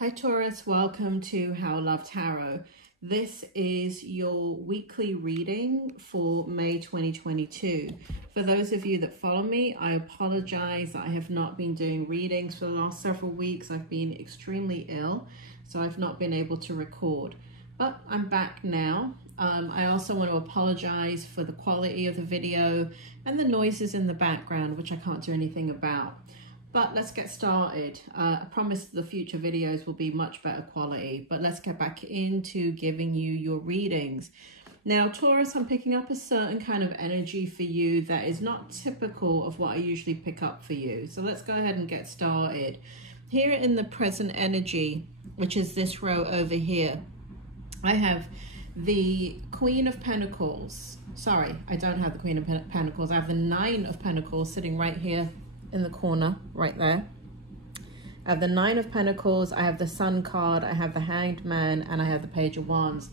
Hi Taurus, welcome to How Love Tarot. This is your weekly reading for May 2022. For those of you that follow me, I apologize that I have not been doing readings for the last several weeks. I've been extremely ill, so I've not been able to record. But I'm back now. I also want to apologize for the quality of the video and the noises in the background, which I can't do anything about. But let's get started. I promise the future videos will be much better quality, but let's get back into giving you your readings. Now, Taurus, I'm picking up a certain kind of energy for you that is not typical of what I usually pick up for you. So let's go ahead and get started. Here in the present energy, which is this row over here, I have the Queen of Pentacles. Sorry, I don't have the Queen of Pentacles. I have the Nine of Pentacles sitting right here in the corner right there. I have the Nine of Pentacles, I have the Sun card, I have the Hanged Man, and I have the Page of Wands.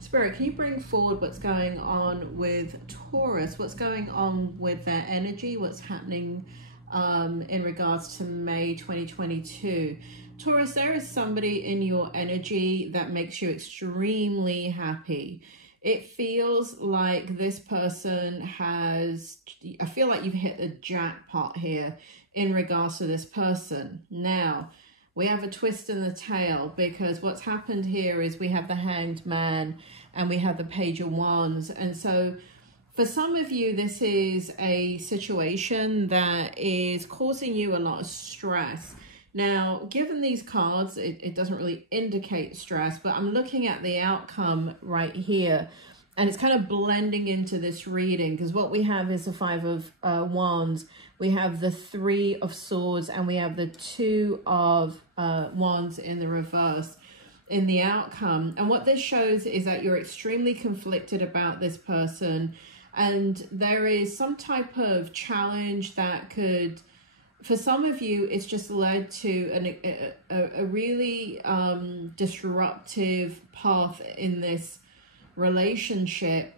Spirit, can you bring forward what's going on with Taurus? What's going on with their energy? What's happening in regards to May 2022? Taurus, there is somebody in your energy that makes you extremely happy. It feels like this person has, I feel like you've hit the jackpot here in regards to this person. Now, we have a twist in the tail because what's happened here is we have the Hanged Man and we have the Page of Wands. And so for some of you, this is a situation that is causing you a lot of stress. Now, given these cards, it doesn't really indicate stress, but I'm looking at the outcome right here. And it's kind of blending into this reading because what we have is the Five of Wands. We have the Three of Swords and we have the Two of Wands in the reverse in the outcome. And what this shows is that you're extremely conflicted about this person. And there is some type of challenge that could... For some of you, it's just led to a really disruptive path in this relationship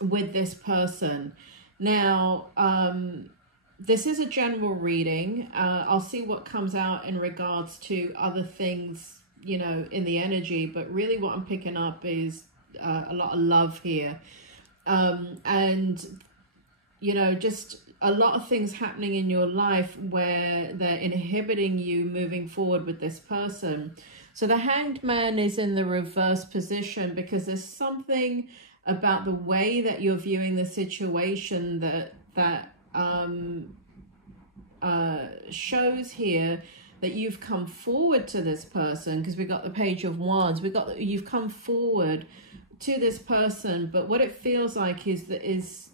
with this person. Now, this is a general reading. I'll see what comes out in regards to other things, you know, in the energy. But really what I'm picking up is a lot of love here. And, you know, just a lot of things happening in your life where they're inhibiting you moving forward with this person. So the Hanged Man is in the reverse position because there's something about the way that you're viewing the situation that shows here that you've come forward to this person, because we got the Page of Wands. You've come forward to this person, but what it feels like is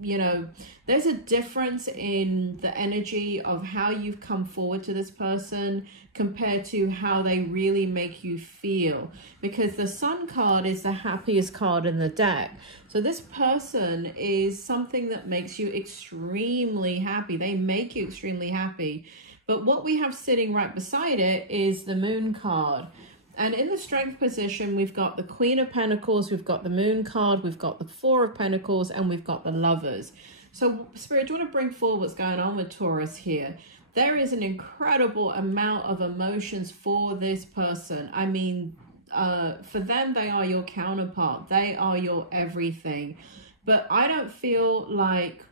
you know, there's a difference in the energy of how you've come forward to this person compared to how they really make you feel. Because the Sun card is the happiest card in the deck. So this person is something that makes you extremely happy. They make you extremely happy. But what we have sitting right beside it is the Moon card. And in the Strength position, we've got the Queen of Pentacles, we've got the Moon card, we've got the Four of Pentacles, and we've got the Lovers. So, Spirit, do you want to bring forward what's going on with Taurus here? There is an incredible amount of emotions for this person. I mean, for them, they are your counterpart. They are your everything. But I don't feel like...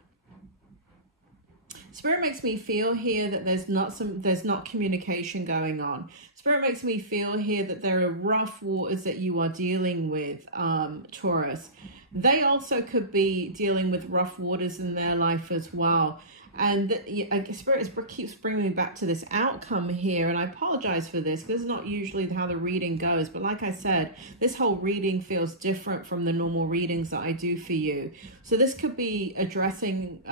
Spirit makes me feel here that there's not communication going on. Spirit makes me feel here that there are rough waters that you are dealing with, Taurus. They also could be dealing with rough waters in their life as well. And Spirit keeps bringing me back to this outcome here. And I apologize for this because it's not usually how the reading goes. But like I said, this whole reading feels different from the normal readings that I do for you. So this could be addressing...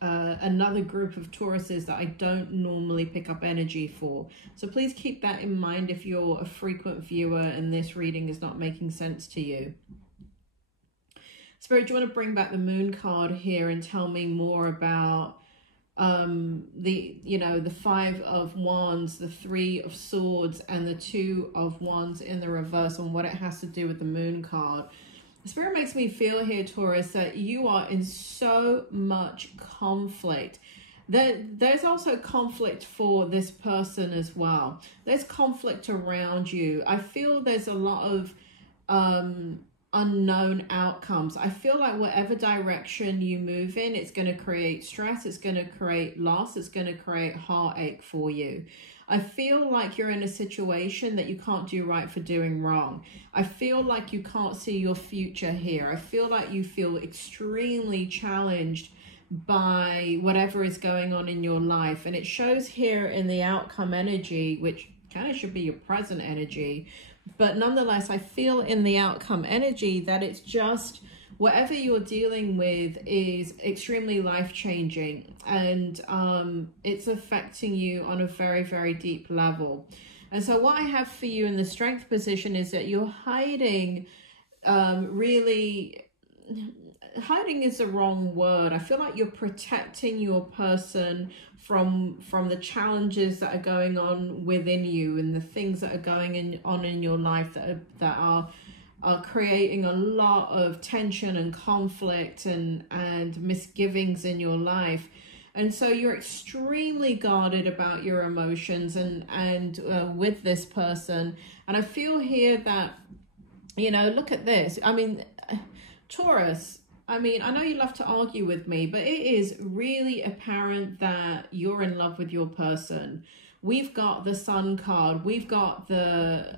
another group of Tauruses that I don't normally pick up energy for. So please keep that in mind if you're a frequent viewer and this reading is not making sense to you. Spirit, do you want to bring back the Moon card here and tell me more about the Five of Wands, the Three of Swords, and the Two of Wands in the reverse, and what it has to do with the Moon card? Spirit makes me feel here, Taurus, that you are in so much conflict. There's also conflict for this person as well. There's conflict around you. I feel there's a lot of unknown outcomes. I feel like whatever direction you move in, it's going to create stress, it's going to create loss, it's going to create heartache for you. I feel like you're in a situation that you can't do right for doing wrong. I feel like you can't see your future here. I feel like you feel extremely challenged by whatever is going on in your life. And it shows here in the outcome energy, which kind of should be your present energy. But nonetheless, I feel in the outcome energy that it's just whatever you're dealing with is extremely life-changing, and it's affecting you on a very, very deep level. And so what I have for you in the strength position is that you're hiding, hiding is the wrong word. I feel like you're protecting your person from the challenges that are going on within you, and the things that are going on in your life that are creating a lot of tension and conflict and misgivings in your life. And so you're extremely guarded about your emotions and with this person. And I feel here that, you know, look at this. I mean, Taurus, I mean, I know you love to argue with me, but it is really apparent that you're in love with your person. We've got the Sun card, we've got the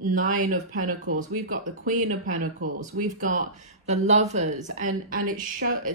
Nine of Pentacles, we've got the Queen of Pentacles, we've got the Lovers, and it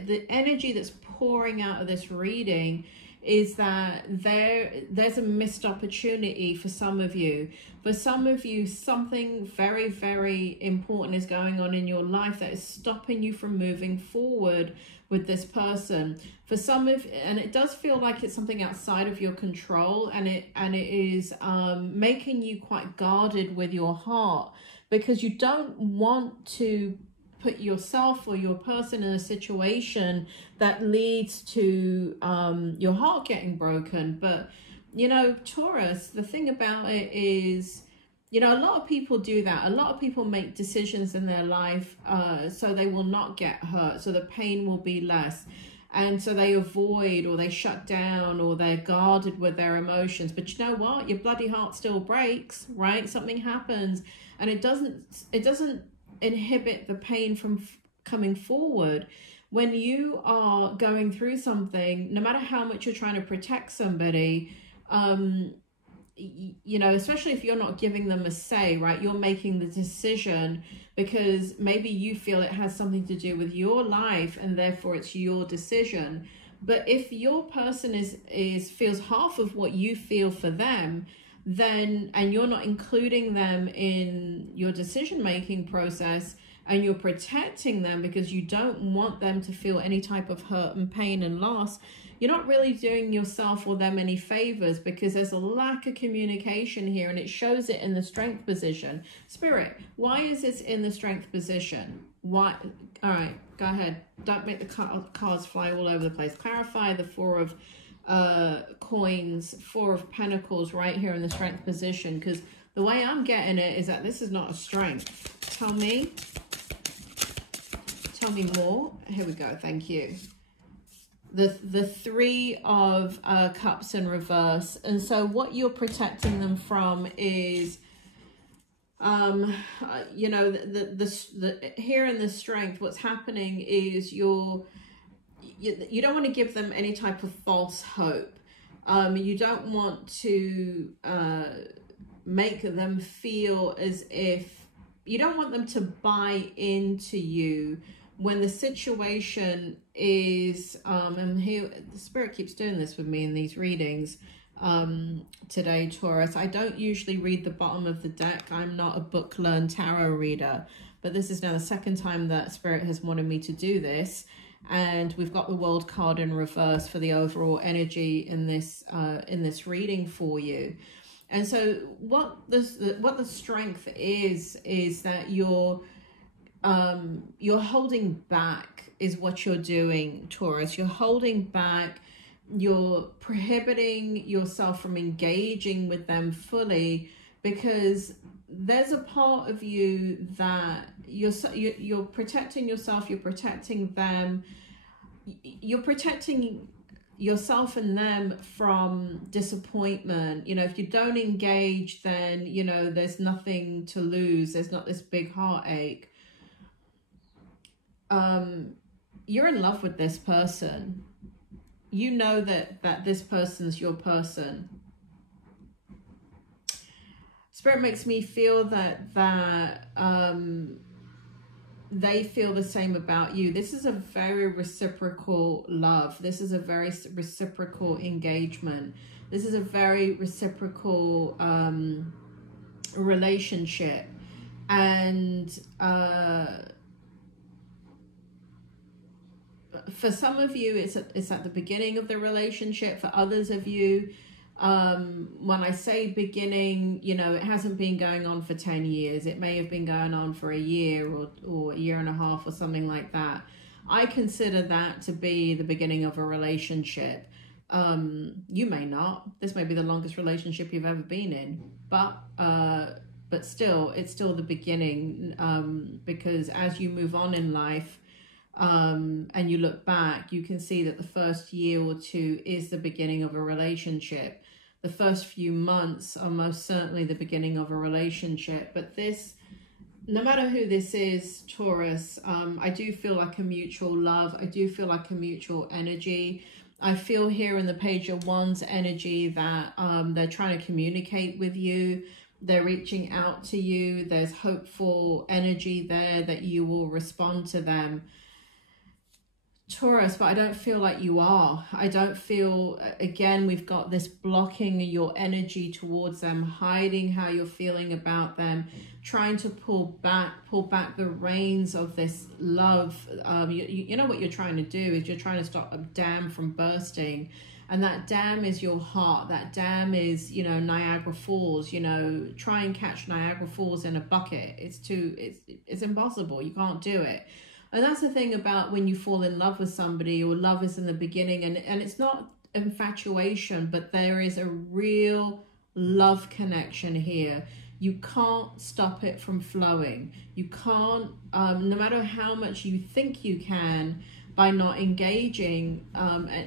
the energy that's pouring out of this reading is that there's a missed opportunity for some of you. For some of you, something very, very important is going on in your life that is stopping you from moving forward with this person. For some of, and it does feel like it's something outside of your control, and it is making you quite guarded with your heart, because you don't want to put yourself or your person in a situation that leads to your heart getting broken. But, you know, Taurus, the thing about it is, you know, a lot of people do that. A lot of people make decisions in their life so they will not get hurt, so the pain will be less. And so they avoid, or they shut down, or they're guarded with their emotions. But you know what? Your bloody heart still breaks, right? Something happens, and it doesn't inhibit the pain from coming forward. When you are going through something, no matter how much you're trying to protect somebody, you know, especially if you're not giving them a say, right? You're making the decision because maybe you feel it has something to do with your life, and therefore it's your decision. But if your person feels half of what you feel for them, then, and you're not including them in your decision-making process, and you're protecting them because you don't want them to feel any type of hurt and pain and loss, you're not really doing yourself or them any favors, because there's a lack of communication here, and it shows it in the strength position. Spirit, why is this in the strength position? Why? All right, go ahead. Don't make the cards fly all over the place. Clarify the Four of Coins, Four of Pentacles right here in the strength position, because the way I'm getting it is that this is not a strength. Tell me more. Here we go. Thank you. The Three of Cups in reverse. And so what you're protecting them from is, you know, the here in the strength, what's happening is you don't want to give them any type of false hope. You don't want to make them feel as if, you don't want them to buy into you when the situation is, and here, the Spirit keeps doing this with me in these readings today, Taurus. I don't usually read the bottom of the deck. I'm not a book-learned tarot reader, but this is now the second time that Spirit has wanted me to do this. And we've got the World card in reverse for the overall energy in this reading for you. And so what the strength is that you're holding back is what you're doing, Taurus. You're holding back. You're prohibiting yourself from engaging with them fully, because there's a part of you that you're protecting yourself, you're protecting them, you're protecting yourself and them from disappointment. You know, if you don't engage, then, you know, there's nothing to lose. There's not this big heartache. You're in love with this person. You know that this person's your person. Spirit makes me feel that they feel the same about you. This is a very reciprocal love. This is a very reciprocal engagement. This is a very reciprocal relationship. And for some of you, it's at the beginning of the relationship. For others of you, when I say beginning, you know, it hasn't been going on for 10 years. It may have been going on for a year or a year and a half or something like that. I consider that to be the beginning of a relationship. You may not. This may be the longest relationship you've ever been in, but still, it's still the beginning, because as you move on in life, and you look back, you can see that the first year or two is the beginning of a relationship. The first few months are most certainly the beginning of a relationship. But this, no matter who this is, Taurus, I do feel like a mutual love. I do feel like a mutual energy. I feel here in the Page of Wands energy that they're trying to communicate with you. They're reaching out to you. There's hopeful energy there that you will respond to them, Taurus, but I don't feel like you are. I don't feel, again, we've got this blocking your energy towards them, hiding how you're feeling about them, trying to pull back the reins of this love. You know what you're trying to do is you're trying to stop a dam from bursting. And that dam is your heart. That dam is, you know, Niagara Falls. You know, try and catch Niagara Falls in a bucket. It's impossible. You can't do it. And that's the thing about when you fall in love with somebody, or love is in the beginning, and it's not infatuation, but there is a real love connection here. You can't stop it from flowing. You can't, no matter how much you think you can, by not engaging,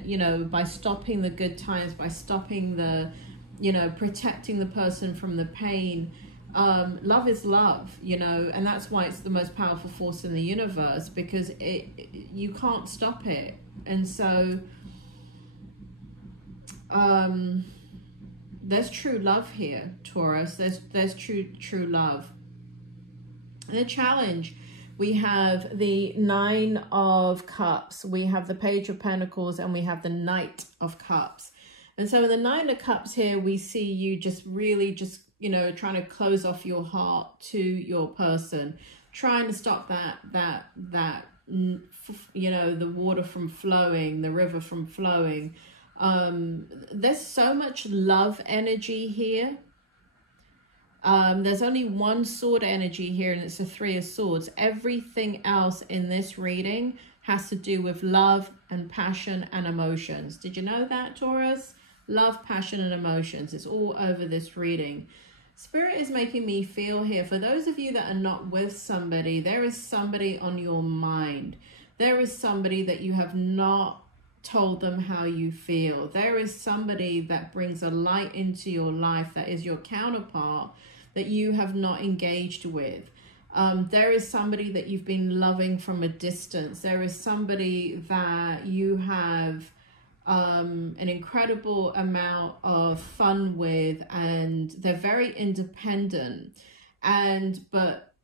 you know, by stopping the good times, by stopping the, you know, protecting the person from the pain. Love is love, you know, and that's why it's the most powerful force in the universe, because you can't stop it. And so there's true love here, Taurus. There's true love. The challenge, we have the Nine of Cups, we have the Page of Pentacles, and we have the Knight of Cups. And so in the Nine of Cups here, we see you just really just, you know, trying to close off your heart to your person, trying to stop that you know, the water from flowing, the river from flowing. There's so much love energy here. There's only one sword energy here, and it's the Three of Swords. Everything else in this reading has to do with love and passion and emotions. Did you know that, Taurus? Love, passion, and emotions. It's all over this reading. Spirit is making me feel here, for those of you that are not with somebody, there is somebody on your mind. There is somebody that you have not told them how you feel. There is somebody that brings a light into your life that is your counterpart that you have not engaged with. There is somebody that you've been loving from a distance. There is somebody that you have an incredible amount of fun with, and they're very independent, but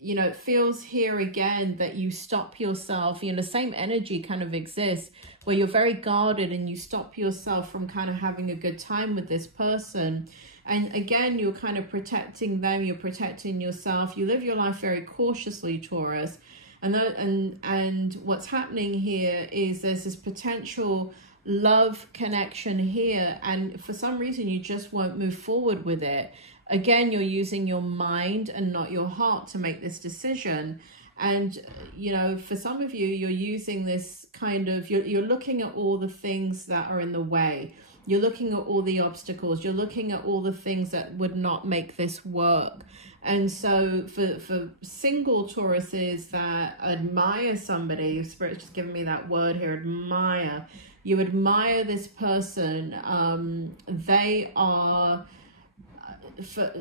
you know, it feels here again that you stop yourself. You know, the same energy kind of exists where you're very guarded and you stop yourself from kind of having a good time with this person. And again, you're kind of protecting them, you're protecting yourself. You live your life very cautiously, Taurus. And what's happening here is there's this potential love connection here, and for some reason you just won't move forward with it. Again, you're using your mind and not your heart to make this decision. And you know, for some of you, you're using this kind of, you're looking at all the things that are in the way. You're looking at all the obstacles. You're looking at all the things that would not make this work. And so for single Tauruses that admire somebody, Spirit's just giving me that word here, admire. You admire this person. They are,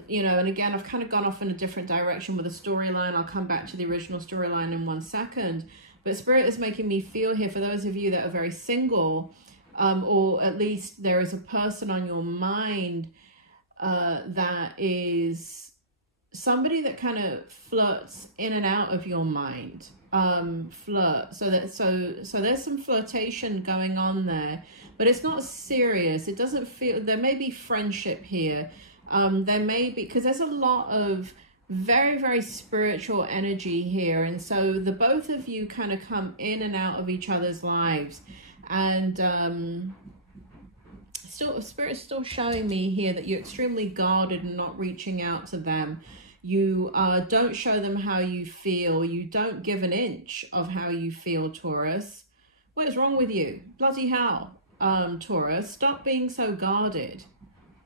you know, and again, I've kind of gone off in a different direction with the storyline. I'll come back to the original storyline in 1 second. But Spirit is making me feel here, for those of you that are very single, or at least there is a person on your mind that is somebody that kind of flirts in and out of your mind. Flirt. So there's some flirtation going on there, but it's not serious. It doesn't feel, there may be friendship here. There may be, because there's a lot of very, very spiritual energy here. And so the both of you kind of come in and out of each other's lives. And Spirit's still showing me here that you're extremely guarded and not reaching out to them. You don't show them how you feel. You don't give an inch of how you feel, Taurus. What is wrong with you? Bloody hell, Taurus. Stop being so guarded.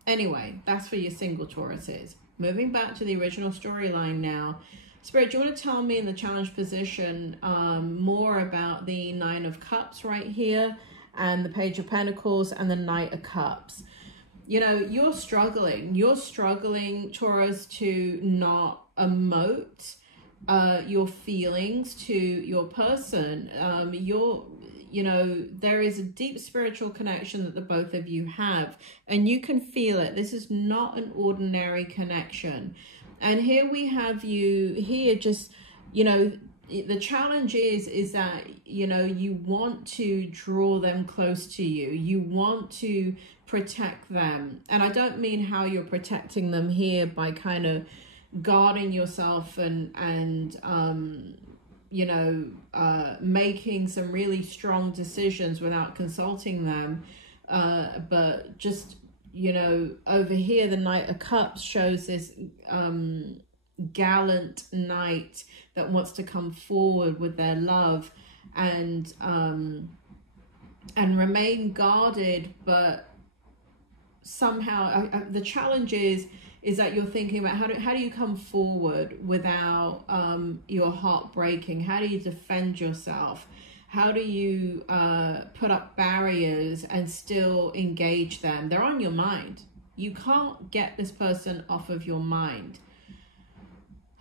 Anyway, that's for your single Tauruses. Moving back to the original storyline now. Spirit, do you want to tell me in the challenge position more about the Nine of Cups right here, and the Page of Pentacles and the Knight of Cups? You know, you're struggling, Taurus, to not emote your feelings to your person. You know, there is a deep spiritual connection that the both of you have, and you can feel it. This is not an ordinary connection. And here we have you here, just, you know, the challenge is that, you know, you want to draw them close to you. You want to protect them. And I don't mean how you're protecting them here by kind of guarding yourself and you know, making some really strong decisions without consulting them. But just, you know, over here, the Knight of Cups shows this gallant knight that wants to come forward with their love and remain guarded, but somehow the challenge is that you're thinking about how do you come forward without your heart breaking? How do you defend yourself? How do you put up barriers and still engage them? They're on your mind. You can't get this person off of your mind.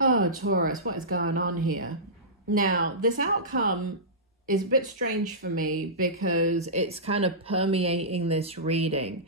Oh, Taurus, what is going on here? Now, this outcome is a bit strange for me because it's kind of permeating this reading.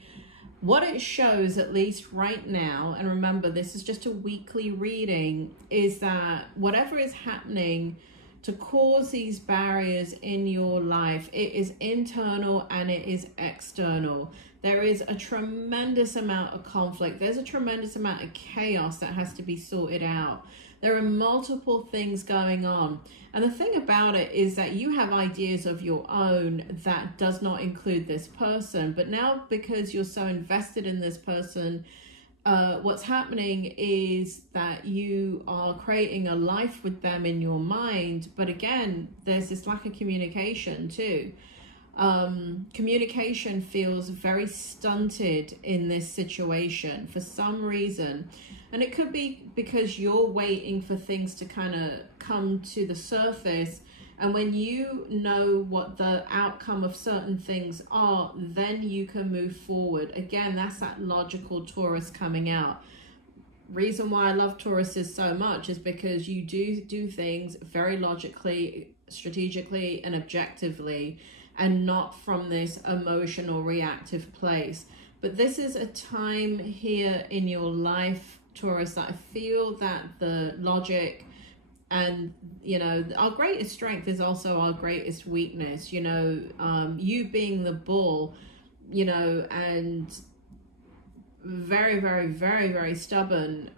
What it shows, at least right now, and remember, this is just a weekly reading, is that whatever is happening to cause these barriers in your life, it is internal and it is external. There is a tremendous amount of conflict. There's a tremendous amount of chaos that has to be sorted out. There are multiple things going on. And the thing about it is that you have ideas of your own that does not include this person. But now, because you're so invested in this person, what's happening is that you are creating a life with them in your mind. But again, there's this lack of communication too. Communication feels very stunted in this situation for some reason. And it could be because you're waiting for things to kind of come to the surface. And when you know what the outcome of certain things are, then you can move forward. Again, that's that logical Taurus coming out. Reason why I love Tauruses so much is because you do things very logically, strategically, and objectively, and not from this emotional reactive place. But this is a time here in your life, Taurus, that I feel that the logic and, you know, our greatest strength is also our greatest weakness. You know, you being the bull, you know, and very, very, very, very stubborn.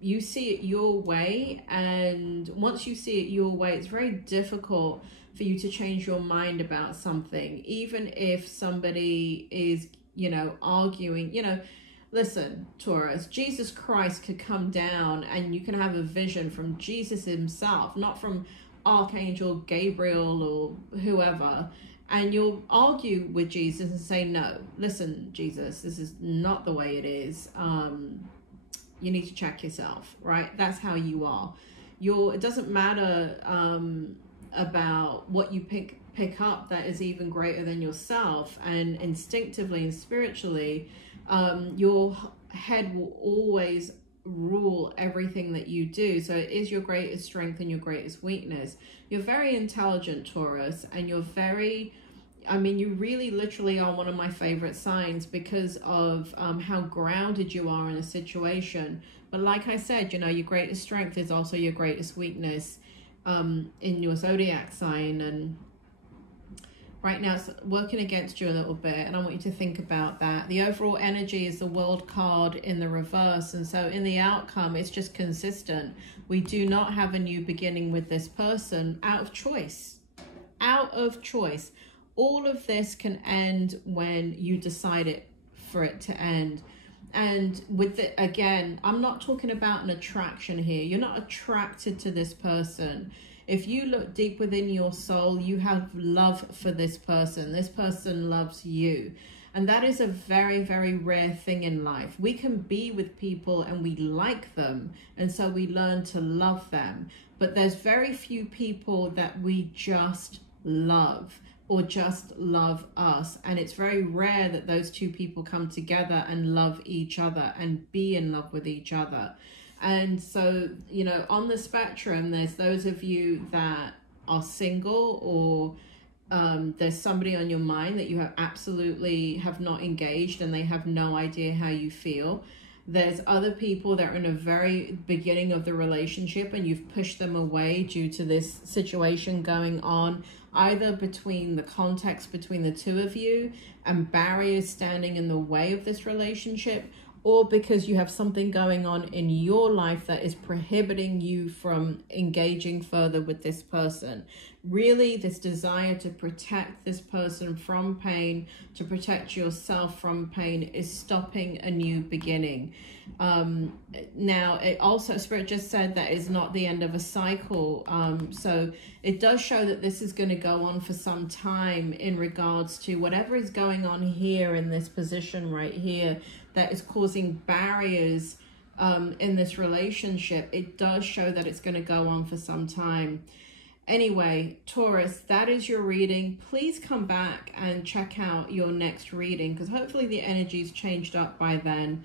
You see it your way, and once you see it your way, it's very difficult for you to change your mind about something, even if somebody is, you know, arguing. You know, listen, Taurus, Jesus Christ could come down and you can have a vision from Jesus himself, not from Archangel Gabriel or whoever, and you'll argue with Jesus and say, no, listen, Jesus, this is not the way it is. You need to check yourself, right? That's how you are. It doesn't matter about what you pick up that is even greater than yourself, and instinctively and spiritually, your head will always rule everything that you do. So it is your greatest strength and your greatest weakness. You're very intelligent, Taurus, and you're very, I mean, you really literally are one of my favorite signs because of how grounded you are in a situation. But like I said, you know, your greatest strength is also your greatest weakness in your zodiac sign. And right now it's working against you a little bit, and I want you to think about that. The overall energy is the World card in the reverse, and so in the outcome it's just consistent. We do not have a new beginning with this person out of choice. Out of choice. All of this can end when you decide it for it to end. And with it, again, I'm not talking about an attraction here. You're not attracted to this person. If you look deep within your soul, you have love for this person. This person loves you. And that is a very, very rare thing in life. We can be with people and we like them, and so we learn to love them. But there's very few people that we just love, or just love us. And it's very rare that those two people come together and love each other and be in love with each other. And so, you know, on the spectrum, there's those of you that are single, or there's somebody on your mind that you have absolutely have not engaged and they have no idea how you feel. There's other people that are in a very beginning of the relationship and you've pushed them away due to this situation going on, either between the context between the two of you and barriers standing in the way of this relationship, or because you have something going on in your life that is prohibiting you from engaging further with this person. Really, this desire to protect this person from pain, to protect yourself from pain, is stopping a new beginning. Now, it also, Spirit just said that is not the end of a cycle. So it does show that this is going to go on for some time in regards to whatever is going on here in this position right here that is causing barriers in this relationship. It does show that it's going to go on for some time. Anyway, Taurus, that is your reading. Please come back and check out your next reading, because hopefully the energy's changed up by then.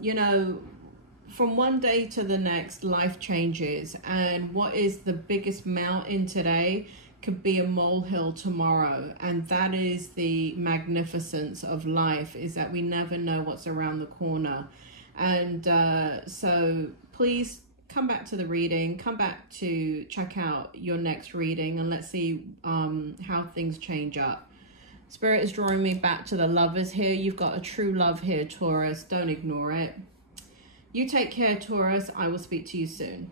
You know, from one day to the next, life changes, and what is the biggest mountain today could be a molehill tomorrow. And that is the magnificence of life, is that we never know what's around the corner. And so please come back to the reading, come back to check out your next reading, and let's see how things change up. Spirit is drawing me back to the lovers here. You've got a true love here, Taurus. Don't ignore it. You take care, Taurus. I will speak to you soon.